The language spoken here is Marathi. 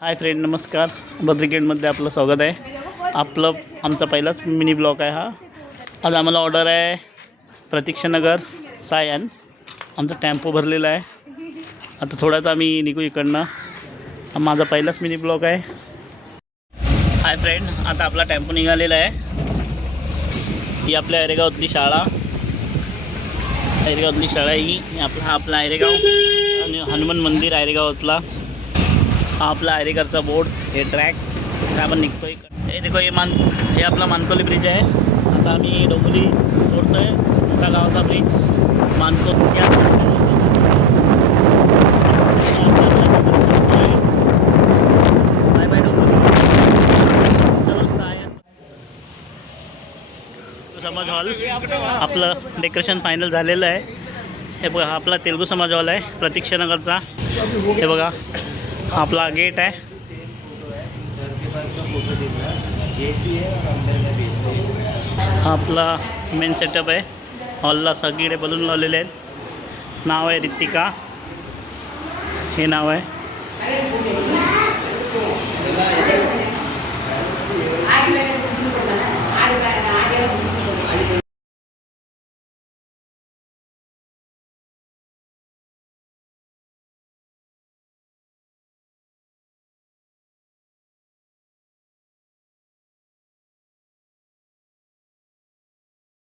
हाय फ्रेंड, नमस्कार. बद्रिकेडमध्ये आपलं स्वागत आहे. आमचा पहिलाच मिनी ब्लॉग आहे हा. आज आम्हाला ऑर्डर आहे प्रतीक्षानगर सायन. आमचा टेम्पो भरलेला आहे. आता थोड्याच आम्ही निघू इकडनं. हा माझा पहिलाच मिनी ब्लॉग आहे. हाय फ्रेंड, आता आपला टेम्पो निघालेला आहे. ही आपल्या आयरेगावातली शाळा ही आपला आयरेगाव आणि हनुमान मंदिर आयरेगावातला. हा आपला आयरेकरचा बोर्ड, हे ट्रॅक आपण निघतोय. हे देखो, हे आपला मानकोली ब्रिज आहे. आता आम्ही डोंगरी सोडतोय, मोठा गावाचा ब्रिज मानकोली. बाय बाय डोंगरी. चलो सायन समाज हॉल. आपलं डेकोरेशन फायनल झालेलं आहे. हे बघा, हा आपला तेलुगू समाज हॉल आहे प्रतीक्षानगरचा. हे बघा, हा आपला गेट आहे. हा आपला मेन सेटअप आहे. हॉलला सगळीकडे बलून लावलेले आहेत. नाव आहे रितिका, हे नाव आहे.